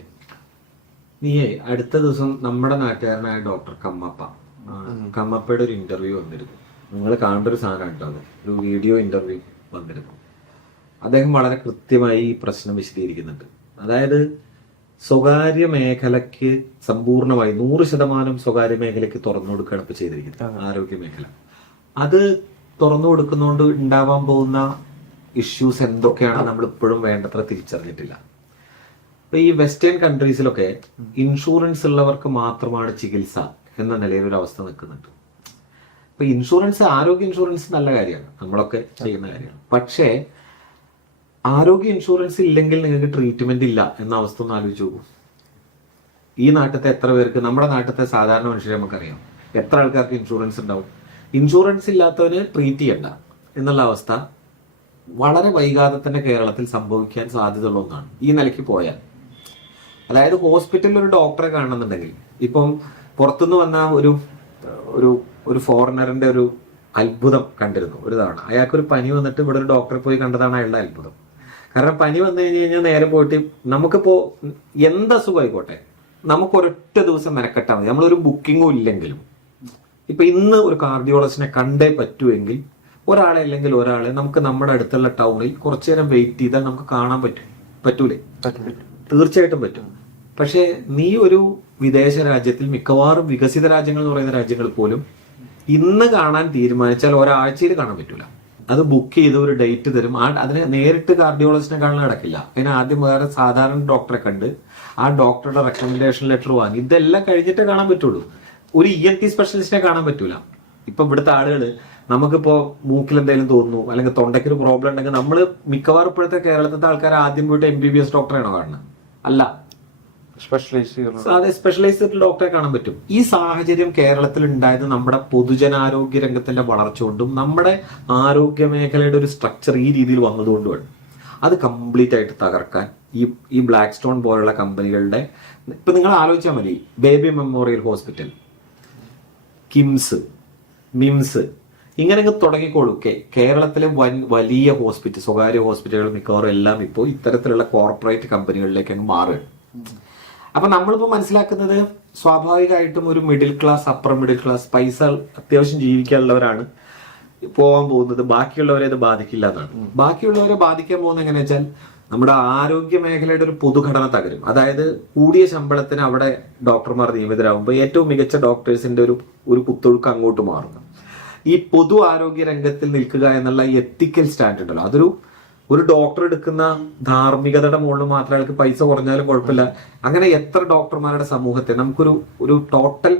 നീ അടുത്ത ദിവസം നമ്മുടെ നാട്ടുകാരനായ ഡോക്ടർ കമ്മപ്പ, കമ്മപ്പയുടെ ഒരു ഇന്റർവ്യൂ വന്നിരുന്നു. നിങ്ങൾ കാണേണ്ട ഒരു സാധനം കേട്ടോ, അത് ഒരു വീഡിയോ ഇന്റർവ്യൂ വന്നിരുന്നു. അദ്ദേഹം വളരെ കൃത്യമായി ഈ പ്രശ്നം വിശദീകരിക്കുന്നുണ്ട്. അതായത് സ്വകാര്യ മേഖലയ്ക്ക് സമ്പൂർണമായി 100% സ്വകാര്യ മേഖലയ്ക്ക് തുറന്നു കൊടുക്കുകയാണ് ഇപ്പൊ ചെയ്തിരിക്കുന്നത് ആരോഗ്യ മേഖല. അത് തുറന്നു കൊടുക്കുന്നതുകൊണ്ട് ഉണ്ടാവാൻ പോകുന്ന ഇഷ്യൂസ് എന്തൊക്കെയാണ് നമ്മൾ ഇപ്പോഴും വേണ്ടത്ര തിരിച്ചറിഞ്ഞിട്ടില്ല. ഇപ്പൊ ഈ വെസ്റ്റേൺ കൺട്രീസിലൊക്കെ ഇൻഷുറൻസ് ഉള്ളവർക്ക് മാത്രമാണ് ചികിത്സ എന്ന നിലയിൽ ഒരു അവസ്ഥ നിൽക്കുന്നുണ്ട്. ഇപ്പൊ ഇൻഷുറൻസ്, ആരോഗ്യ ഇൻഷുറൻസ് നല്ല കാര്യമാണ്, നമ്മളൊക്കെ ചെയ്യുന്ന കാര്യമാണ്. പക്ഷേ ആരോഗ്യ ഇൻഷുറൻസ് ഇല്ലെങ്കിൽ നിങ്ങൾക്ക് ട്രീറ്റ്മെന്റ് ഇല്ല എന്ന അവസ്ഥ ഒന്ന് ആലോചിച്ച് നോക്കൂ. ഈ നാട്ടിലത്തെ എത്ര പേർക്ക്, നമ്മുടെ നാട്ടിലത്തെ സാധാരണ മനുഷ്യരെ നമുക്കറിയാം, എത്ര ആൾക്കാർക്ക് ഇൻഷുറൻസ് ഉണ്ടാവും. ഇൻഷുറൻസ് ഇല്ലാത്തവന് ട്രീറ്റ് ചെയ്യണ്ട എന്നുള്ള അവസ്ഥ വളരെ വൈകാതെ തന്നെ കേരളത്തിൽ സംഭവിക്കാൻ സാധ്യതയുള്ള ഒന്നാണ് ഈ നിലയ്ക്ക് പോയാൽ. അതായത് ഹോസ്പിറ്റലിൽ ഒരു ഡോക്ടറെ കാണണമെന്നുണ്ടെങ്കിൽ, ഇപ്പം പുറത്തുനിന്ന് വന്ന ഒരു ഫോറിനറിന്റെ ഒരു അത്ഭുതം കണ്ടിരുന്നു ഒരു തവണ. അയാൾക്കൊരു പനി വന്നിട്ട് ഇവിടെ ഒരു ഡോക്ടറെ പോയി കണ്ടതാണ് അയാളുടെ അത്ഭുതം. കാരണം പനി വന്നു കഴിഞ്ഞാൽ നേരെ പോയിട്ട് നമുക്കിപ്പോ എന്ത് അസുഖമായിക്കോട്ടെ നമുക്ക് ഒരൊറ്റ ദിവസം മെനക്കെട്ടാൽ മതി. നമ്മളൊരു ബുക്കിങ്ങും ഇല്ലെങ്കിലും ഇപ്പൊ ഇന്ന് ഒരു കാർഡിയോളജിസ്റ്റിനെ കണ്ടേ പറ്റുമെങ്കിൽ ഒരാളെ അല്ലെങ്കിൽ ഒരാളെ നമുക്ക് നമ്മുടെ അടുത്തുള്ള ടൗണിൽ കുറച്ചു നേരം വെയിറ്റ് ചെയ്താൽ നമുക്ക് കാണാൻ പറ്റൂലേ? തീർച്ചയായിട്ടും പറ്റും. പക്ഷെ നീ ഒരു വിദേശ രാജ്യത്തിൽ, മിക്കവാറും വികസിത രാജ്യങ്ങൾ എന്ന് പറയുന്ന രാജ്യങ്ങൾ പോലും ഇന്ന് കാണാൻ തീരുമാനിച്ചാൽ ഒരാഴ്ചയിൽ കാണാൻ പറ്റൂല. അത് ബുക്ക് ചെയ്ത് ഒരു ഡേറ്റ് തരും. അതിന് നേരിട്ട് കാർഡിയോളജിസ്റ്റിനെ കാണാൻ നടക്കില്ല. അതിന് ആദ്യം വേറെ സാധാരണ ഡോക്ടറെ കണ്ട് ആ ഡോക്ടറുടെ റെക്കമെൻഡേഷൻ ലെറ്റർ വാങ്ങി ഇതെല്ലാം കഴിഞ്ഞിട്ടേ കാണാൻ പറ്റുള്ളൂ. ഒരു ENT സ്പെഷ്യലിസ്റ്റിനെ കാണാൻ പറ്റൂല. ഇപ്പൊ ഇവിടുത്തെ ആളുകള് നമുക്കിപ്പോ മൂക്കിൽ എന്തെങ്കിലും തോന്നുന്നു അല്ലെങ്കിൽ തൊണ്ടയ്ക്ക് ഒരു പ്രോബ്ലം ഉണ്ടെങ്കിൽ നമ്മൾ മിക്കവാറും ഇപ്പോഴത്തെ കേരളത്തിലത്തെ ആൾക്കാർ ആദ്യം പോയിട്ട് MBBS ഡോക്ടറെയാണോ കാണുന്നത്? അല്ല, സ്പെഷ്യലൈസ്ഡ് ഡോക്ടറെ കാണാൻ പറ്റും. ഈ സാഹചര്യം കേരളത്തിൽ ഉണ്ടായത് നമ്മുടെ പൊതുജനാരോഗ്യ രംഗത്തിന്റെ വളർച്ച കൊണ്ടും നമ്മുടെ ആരോഗ്യ മേഖലയുടെ ഒരു സ്ട്രക്ചർ ഈ രീതിയിൽ വന്നതുകൊണ്ടുമാണ്. അത് കംപ്ലീറ്റ് ആയിട്ട് തകർക്കാൻ ഈ ബ്ലാക്ക് സ്റ്റോൺ പോലുള്ള കമ്പനികളുടെ, ഇപ്പൊ നിങ്ങൾ ആലോചിച്ചാൽ മതി, baby memorial hospital, KIMS, MIMS, ഇങ്ങനെ തുടങ്ങിക്കോളൂ. കേരളത്തിലെ വലിയ ഹോസ്പിറ്റൽ, സ്വകാര്യ ഹോസ്പിറ്റലുകൾ മിക്കവാറും എല്ലാം ഇപ്പോൾ ഇത്തരത്തിലുള്ള കോർപ്പറേറ്റ് കമ്പനികളിലേക്ക് അങ്ങ് മാറുകയാണ്. അപ്പൊ നമ്മളിപ്പോ മനസ്സിലാക്കുന്നത് സ്വാഭാവികമായിട്ടും ഒരു middle class, upper middle class, പൈസ അത്യാവശ്യം ജീവിക്കാനുള്ളവരാണ് പോകാൻ പോകുന്നത്. ബാക്കിയുള്ളവരെ ഇത് ബാധിക്കില്ല എന്നാണ്. ബാക്കിയുള്ളവരെ ബാധിക്കാൻ പോകുന്നത് എങ്ങനെയാ വെച്ചാൽ നമ്മുടെ ആരോഗ്യ മേഖലയുടെ ഒരു പൊതുഘടന തകരും. അതായത് കൂടിയ ശമ്പളത്തിന് അവിടെ ഡോക്ടർമാർ നിയമിതരാകുമ്പോൾ ഏറ്റവും മികച്ച ഡോക്ടേഴ്സിന്റെ ഒരു കുത്തൊഴുക്ക് അങ്ങോട്ട് മാറുന്നു. ഈ പൊതു ആരോഗ്യ രംഗത്തിൽ നിൽക്കുക എന്നുള്ള എത്തിക്കൽ സ്റ്റാൻഡ് ഉണ്ടല്ലോ, ഒരു ഡോക്ടർ എടുക്കുന്ന ധാർമ്മികതയുടെ മുകളിൽ മാത്രമേ അയാൾക്ക് പൈസ കുറഞ്ഞാലും കുഴപ്പമില്ല. അങ്ങനെ എത്ര ഡോക്ടർമാരുടെ സമൂഹത്തെ ഒരു ടോട്ടൽ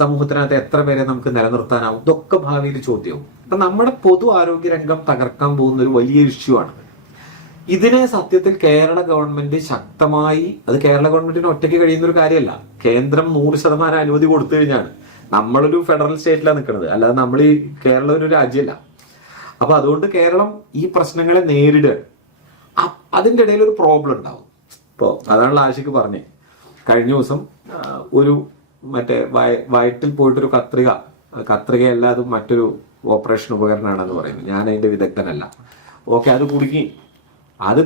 സമൂഹത്തിനകത്ത് എത്ര പേരെ നമുക്ക് നിലനിർത്താനാവും? ഇതൊക്കെ ഭാവിയിൽ ചോദ്യവും. അപ്പൊ നമ്മുടെ പൊതു ആരോഗ്യ രംഗം തകർക്കാൻ പോകുന്ന ഒരു വലിയ ഇഷ്യൂ ആണ്. ഇതിനെ സത്യത്തിൽ കേരള ഗവൺമെന്റ് ശക്തമായി, അത് കേരള ഗവൺമെന്റിന് ഒറ്റയ്ക്ക് കഴിയുന്ന ഒരു കാര്യമല്ല. കേന്ദ്രം 100% അനുമതി കൊടുത്തു കഴിഞ്ഞാണ്. നമ്മളൊരു ഫെഡറൽ സ്റ്റേറ്റിലാണ് നിൽക്കുന്നത്, അല്ലാതെ നമ്മൾ ഈ കേരളം ഒരു രാജ്യമല്ല. അപ്പൊ അതുകൊണ്ട് കേരളം ഈ പ്രശ്നങ്ങളെ നേരിടുക. അതിന്റെ ഇടയിൽ ഒരു പ്രോബ്ലം ഉണ്ടാവും. ഇപ്പോ അതാണല്ലോ ആഷിക്ക് പറഞ്ഞേ, കഴിഞ്ഞ ദിവസം വയറ്റിൽ പോയിട്ടൊരു കത്രികയല്ല, അത് മറ്റൊരു ഓപ്പറേഷൻ ഉപകരണമാണെന്ന് പറയുന്നത്. ഞാൻ അതിന്റെ വിദഗ്ധനല്ല. ഓക്കെ, അത്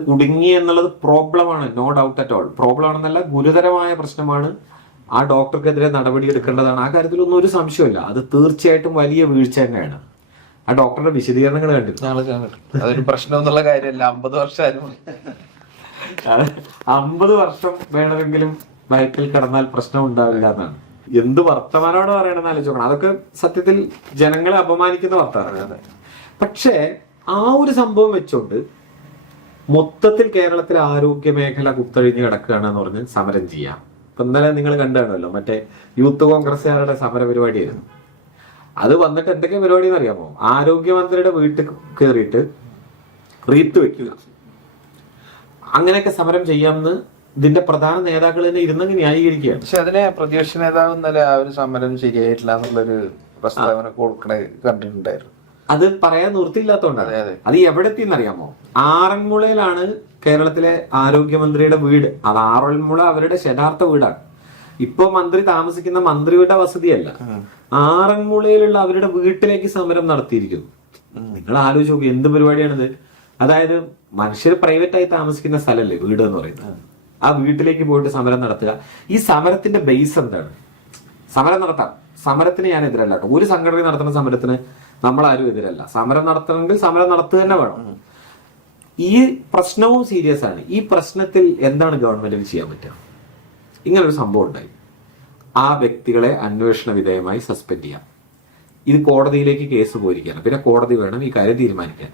കുടുങ്ങി എന്നുള്ളത് പ്രോബ്ലമാണ്, no doubt at all. Problem ആണെന്നല്ല, ഗുരുതരമായ പ്രശ്നമാണ്. ആ ഡോക്ടർക്കെതിരെ നടപടി എടുക്കേണ്ടതാണ്. ആ കാര്യത്തിലൊന്നും ഒരു സംശയമില്ല. അത് തീർച്ചയായിട്ടും വലിയ വീഴ്ച തന്നെയാണ്. ആ ഡോക്ടറുടെ വിശദീകരണങ്ങൾ കണ്ടിരുന്നു. അതൊരു പ്രശ്നം എന്നുള്ള കാര്യമല്ല. 50 വർഷം 50 വർഷം വേണമെങ്കിലും വയറ്റിൽ കിടന്നാൽ പ്രശ്നം ഉണ്ടാവില്ല എന്നാണ്. എന്ത് വർത്തമാനോട് പറയണമെന്ന് ആലോചിക്കണം. അതൊക്കെ സത്യത്തിൽ ജനങ്ങളെ അപമാനിക്കുന്ന വർത്തമാനമാണ്. പക്ഷേ ആ ഒരു സംഭവം വെച്ചോണ്ട് മൊത്തത്തിൽ കേരളത്തിലെ ആരോഗ്യ മേഖല കുത്തഴിഞ്ഞ് കിടക്കുകയാണെന്ന് പറഞ്ഞ് സമരം ചെയ്യാം. ഇപ്പൊ ഇന്നലെ നിങ്ങൾ കണ്ടാണല്ലോ, മറ്റേ യൂത്ത് കോൺഗ്രസ്സുകാരുടെ സമര പരിപാടിയായിരുന്നു. അത് വന്നിട്ട് എന്തൊക്കെ പരിപാടി എന്ന് അറിയാമോ? ആരോഗ്യമന്ത്രിയുടെ വീട്ടിൽ കയറിയിട്ട് റീത്ത് വെക്കുക, അങ്ങനെയൊക്കെ സമരം ചെയ്യാമെന്ന് ഇതിന്റെ പ്രധാന നേതാക്കൾ തന്നെ ഇരുന്നങ്ങ് ന്യായീകരിക്കുകയാണ്. പക്ഷെ അതിനെ പ്രതിപക്ഷ നേതാവ് ഇന്നലെ ആ ഒരു സമരം ശരിയായിട്ടില്ല എന്നുള്ളൊരു പ്രസ്താവന കൊടുക്കണ കണ്ടിട്ടുണ്ടായിരുന്നു. അത് പറയാൻ നിർത്തിയില്ലാത്തതുകൊണ്ടാണ്. അത് എവിടെ എത്തിയെന്നറിയാമോ? ആറന്മുളയിലാണ് കേരളത്തിലെ ആരോഗ്യമന്ത്രിയുടെ വീട്. അത് ആറന്മുള അവരുടെ യഥാർത്ഥ വീടാണ്. ഇപ്പൊ മന്ത്രി താമസിക്കുന്ന മന്ത്രിയുടെ വസതിയല്ല, ആറന്മുളയിലുള്ള അവരുടെ വീട്ടിലേക്ക് സമരം നടത്തിയിരിക്കുന്നു. നിങ്ങൾ ആലോചിച്ച് നോക്കൂ, എന്ത് പരിപാടിയാണിത്? അതായത് മനുഷ്യർ പ്രൈവറ്റ് ആയി താമസിക്കുന്ന സ്ഥലമല്ലേ വീട് എന്ന് പറയുന്നത്. ആ വീട്ടിലേക്ക് പോയിട്ട് സമരം നടത്തുക. ഈ സമരത്തിന്റെ ബേസ് എന്താണ്? സമരം നടത്താം, സമരത്തിന് ഞാൻ എതിരല്ല കേട്ടോ. ഒരു സംഘടന നടത്തുന്ന സമരത്തിന് നമ്മളാരും എതിരല്ല. സമരം നടത്തണമെങ്കിൽ സമരം നടത്തുക തന്നെ വേണം. ഈ പ്രശ്നവും സീരിയസ് ആണ്. ഈ പ്രശ്നത്തിൽ എന്താണ് ഗവൺമെന്റിന് ചെയ്യാൻ പറ്റുക? ഇങ്ങനൊരു സംഭവം ഉണ്ടായി, ആ വ്യക്തികളെ അന്വേഷണ വിധേയമായി സസ്പെൻഡ് ചെയ്യാം. ഇത് കോടതിയിലേക്ക് കേസ് പോയിരിക്കുകയാണ്. പിന്നെ കോടതി വേണം ഈ കാര്യം തീരുമാനിക്കാൻ.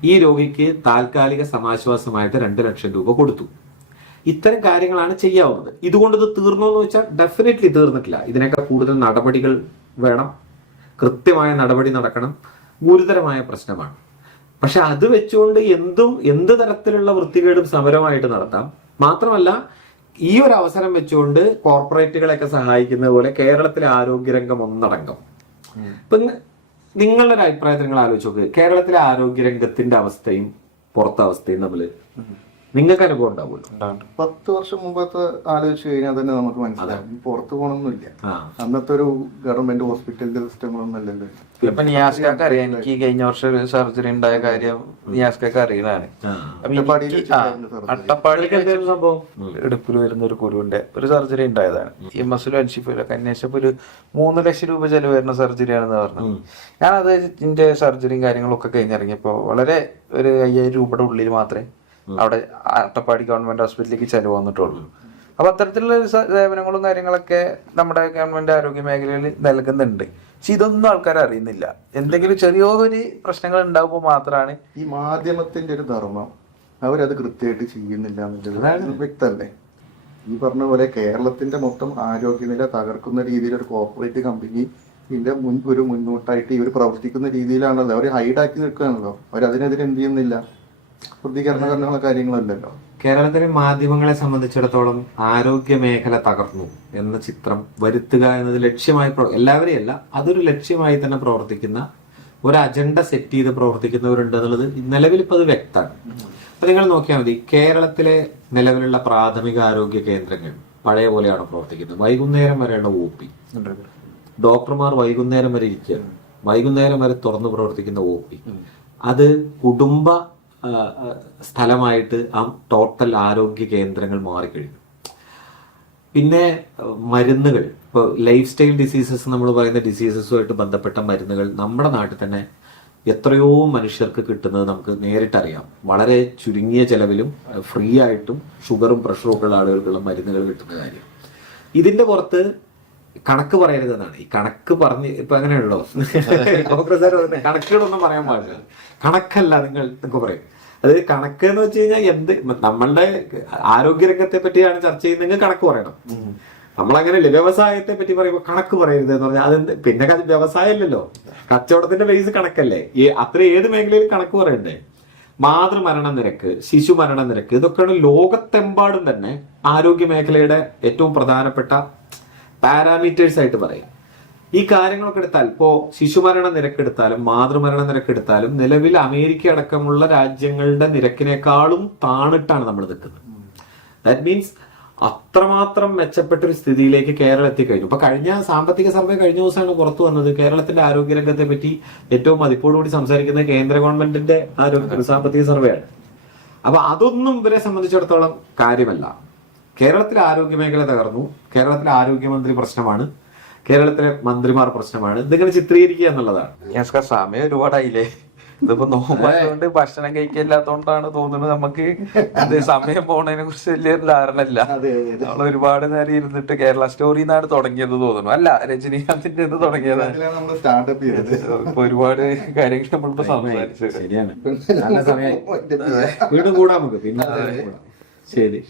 ഈ രോഗിക്ക് താൽക്കാലിക സമാശ്വാസമായിട്ട് 2 ലക്ഷം രൂപ കൊടുത്തു. ഇത്തരം കാര്യങ്ങളാണ് ചെയ്യാവുന്നത്. ഇതുകൊണ്ട് ഇത് തീർന്നോ എന്ന് വെച്ചാൽ ഡെഫിനറ്റ്ലി തീർന്നിട്ടില്ല. ഇതിനൊക്കെ കൂടുതൽ നടപടികൾ വേണം, കൃത്യമായ നടപടി നടക്കണം. ഗുരുതരമായ പ്രശ്നമാണ്. പക്ഷെ അത് വെച്ചുകൊണ്ട് എന്ത് തരത്തിലുള്ള വൃത്തികേടും സമരമായിട്ട് നടത്താം. മാത്രമല്ല, ഈ ഒരു അവസരം വെച്ചുകൊണ്ട് കോർപ്പറേറ്റുകളെയൊക്കെ സഹായിക്കുന്ന പോലെ കേരളത്തിലെ ആരോഗ്യരംഗം ഒന്നടങ്കം. ഇപ്പൊ നിങ്ങളുടെ ഒരു അഭിപ്രായത്തിൽ നിങ്ങൾ ആലോചിച്ച് നോക്ക്, കേരളത്തിലെ ആരോഗ്യരംഗത്തിന്റെ അവസ്ഥയും പുറത്തെ അവസ്ഥയും തമ്മിൽ നിങ്ങൾക്ക് അനുഭവം ഉണ്ടാവുമല്ലോ. 10 വർഷം മുമ്പത്തെ ആലോചിച്ച് കഴിഞ്ഞാൽ തന്നെ നമുക്ക് മനസ്സിലാവും പുറത്തു പോകണമെന്നില്ല. അന്നത്തെ ഒരു ഗവൺമെന്റ് ഹോസ്പിറ്റലിന്റെ സിസ്റ്റങ്ങളൊന്നും അല്ലല്ലോ. ഇപ്പൊ നിയാസ്കാർക്ക് അറിയാം, എനിക്ക് കഴിഞ്ഞ വർഷം ഒരു സർജറി ഉണ്ടായ കാര്യം നിയാസ്കാർക്ക് അറിയണതാണ്. അട്ടപ്പാടിക്ക് സംഭവം ഇടുപ്പിൽ വരുന്ന ഒരു കുരുവിന്റെ ഒരു സർജറി ഉണ്ടായതാണ്. ഈ മസിൽ അൻഷിഫിലൊക്കെ അന്വേഷിച്ചപ്പോ ഒരു 3 ലക്ഷം രൂപ ചെലവ് വരുന്ന സർജറിയാണെന്ന് പറഞ്ഞു. ഞാനത് ഇതിന്റെ സർജറിയും കാര്യങ്ങളൊക്കെ കഴിഞ്ഞിറങ്ങിയപ്പോ വളരെ ഒരു 5000 രൂപയുടെ ഉള്ളിൽ മാത്രമേ അവിടെ അട്ടപ്പാടി ഗവൺമെന്റ് ഹോസ്പിറ്റലിലേക്ക് ചെലവ് വന്നിട്ടുള്ളൂ. അപ്പൊ അത്തരത്തിലുള്ള സേവനങ്ങളും കാര്യങ്ങളൊക്കെ നമ്മുടെ ഗവൺമെന്റ് ആരോഗ്യ മേഖലയിൽ നൽകുന്നുണ്ട്. പക്ഷെ ഇതൊന്നും ആൾക്കാർ അറിയുന്നില്ല. എന്തെങ്കിലും ചെറിയൊരു പ്രശ്നങ്ങൾ ഉണ്ടാകുമ്പോൾ മാത്രമാണ് ഈ മാധ്യമത്തിന്റെ ഒരു ധർമ്മം അവരത് കൃത്യമായിട്ട് ചെയ്യുന്നില്ല എന്നുള്ളത് വ്യക്തമല്ലേ. ഈ പറഞ്ഞ പോലെ കേരളത്തിന്റെ മൊത്തം ആരോഗ്യനില തകർക്കുന്ന രീതിയിൽ ഒരു കോർപ്പറേറ്റ് കമ്പനി ഇതിന്റെ ഒരു മുന്നോട്ടായിട്ട് ഇവർ പ്രവർത്തിക്കുന്ന രീതിയിലാണല്ലോ. അവർ ഹൈഡാക്കി നിൽക്കുകയാണല്ലോ. അവരതിനെതിരെ എന്ത് ചെയ്യുന്നില്ല, പ്രതികരണ കാര്യങ്ങളല്ലല്ലോ. കേരളത്തിലെ മാധ്യമങ്ങളെ സംബന്ധിച്ചിടത്തോളം ആരോഗ്യ മേഖല തകർന്നു എന്ന ചിത്രം വരുത്തുക എന്നത് ലക്ഷ്യമായി, എല്ലാവരെയും അല്ല, അതൊരു ലക്ഷ്യമായി തന്നെ പ്രവർത്തിക്കുന്ന ഒരു അജണ്ട സെറ്റ് ചെയ്ത് പ്രവർത്തിക്കുന്നവരുണ്ട് എന്നുള്ളത് നിലവിൽ ഇപ്പൊ അത് വ്യക്തമാണ്. അപ്പൊ നിങ്ങൾ നോക്കിയാൽ മതി, കേരളത്തിലെ നിലവിലുള്ള പ്രാഥമിക ആരോഗ്യ കേന്ദ്രങ്ങൾ പഴയ പോലെയാണ് പ്രവർത്തിക്കുന്നത്. വൈകുന്നേരം വരെയുള്ള OP, ഡോക്ടർമാർ വൈകുന്നേരം വരെ ഇരിക്കുക, വൈകുന്നേരം വരെ തുറന്നു പ്രവർത്തിക്കുന്ന OP, അത് കുടുംബ സ്ഥലമായിട്ട് ആ ടോട്ടൽ ആരോഗ്യ കേന്ദ്രങ്ങൾ മാറിക്കഴിഞ്ഞു. പിന്നെ മരുന്നുകൾ, ഇപ്പോൾ ലൈഫ് സ്റ്റൈൽ ഡിസീസസ് നമ്മൾ പറയുന്ന ഡിസീസസുമായിട്ട് ബന്ധപ്പെട്ട മരുന്നുകൾ നമ്മുടെ നാട്ടിൽ തന്നെ എത്രയോ മനുഷ്യർക്ക് കിട്ടുന്നത് നമുക്ക് നേരിട്ടറിയാം. വളരെ ചുരുങ്ങിയ ചെലവിലും ഫ്രീ ആയിട്ടും ഷുഗറും പ്രഷറും ഒക്കെ ഉള്ള ആളുകൾക്കുള്ള മരുന്നുകൾ കിട്ടുന്ന കാര്യം. ഇതിന്റെ പുറത്ത് കണക്ക് പറയരുതെന്നാണ്. ഈ കണക്ക് പറഞ്ഞ് ഇപ്പൊ അങ്ങനെയുള്ളോ കോൺഗ്രസ് കണക്കുകളൊന്നും പറയാൻ പാടില്ല. കണക്കല്ല നിങ്ങൾക്ക് പറയും. അത് കണക്ക് എന്ന് വെച്ച് കഴിഞ്ഞാൽ നമ്മളുടെ ആരോഗ്യരംഗത്തെ പറ്റിയാണ് ചർച്ച ചെയ്യുന്നതെങ്കിൽ കണക്ക് പറയണം. നമ്മളങ്ങനെയല്ലേ വ്യവസായത്തെ പറ്റി പറയുമ്പോൾ കണക്ക് പറയരുത് എന്ന് പറഞ്ഞാൽ അതെന്ത്, പിന്നെ വ്യവസായം അല്ലല്ലോ, കച്ചവടത്തിന്റെ ബേസ് കണക്കല്ലേ. ഏത് മേഖലയിൽ കണക്ക് പറയണ്ടേ? മാതൃമരണ നിരക്ക്, ശിശു മരണ നിരക്ക്, ഇതൊക്കെയാണ് ലോകത്തെമ്പാടും തന്നെ ആരോഗ്യ മേഖലയുടെ ഏറ്റവും പ്രധാനപ്പെട്ട പാരാമീറ്റേഴ്സ് ആയിട്ട് പറയും. ഈ കാര്യങ്ങളൊക്കെ എടുത്താൽ ഇപ്പോ ശിശുമരണ നിരക്കെടുത്താലും മാതൃമരണ നിരക്കെടുത്താലും നിലവിൽ അമേരിക്ക അടക്കമുള്ള രാജ്യങ്ങളുടെ നിരക്കിനേക്കാളും താണിട്ടാണ് നമ്മൾ നിൽക്കുന്നത്. ദാറ്റ് മീൻസ് അത്രമാത്രം മെച്ചപ്പെട്ട ഒരു സ്ഥിതിയിലേക്ക് കേരളം എത്തിക്കഴിഞ്ഞു. ഇപ്പൊ കഴിഞ്ഞ സാമ്പത്തിക സർവേ കഴിഞ്ഞ ദിവസമാണ് പുറത്തു വന്നത്. കേരളത്തിന്റെ ആരോഗ്യരംഗത്തെ പറ്റി ഏറ്റവും മതിപ്പോടുകൂടി സംസാരിക്കുന്നത് കേന്ദ്ര ഗവൺമെന്റിന്റെ സാമ്പത്തിക സർവേയാണ്. അപ്പൊ അതൊന്നും ഇവരെ സംബന്ധിച്ചിടത്തോളം കാര്യമല്ല. കേരളത്തിലെ ആരോഗ്യ മേഖല തകർന്നു, കേരളത്തിലെ ആരോഗ്യമന്ത്രി പ്രശ്നമാണ്, കേരളത്തിലെ മന്ത്രിമാർ പ്രശ്നമാണ്. ഇതിങ്ങനെ ചിത്രീകരിക്കുക എന്നുള്ളതാണ്. സമയം ഒരുപാടായില്ലേ? ഇതിപ്പോ നോമ്പായതുകൊണ്ട് ഭക്ഷണം കഴിക്കില്ലാത്തോണ്ടാണ് തോന്നുന്നത് നമുക്ക് സമയം പോണതിനെ കുറിച്ച് വലിയൊരു ധാരണ ഇല്ല. നമ്മൾ ഒരുപാട് നേരം ഇരുന്നിട്ട് കേരള സ്റ്റോറി എന്നാണ് തുടങ്ങിയത് തോന്നുന്നു. അല്ല, രജനീകാന്തിന്റെ തുടങ്ങിയതാണ്. ഇപ്പൊ ഒരുപാട് കാര്യങ്ങൾ നമ്മളിപ്പോ സംസാരിച്ചു. ശരിയാണ്, നല്ല സമയം വീണ്ടും കൂടാ നമുക്ക്. പിന്നെ ശരി.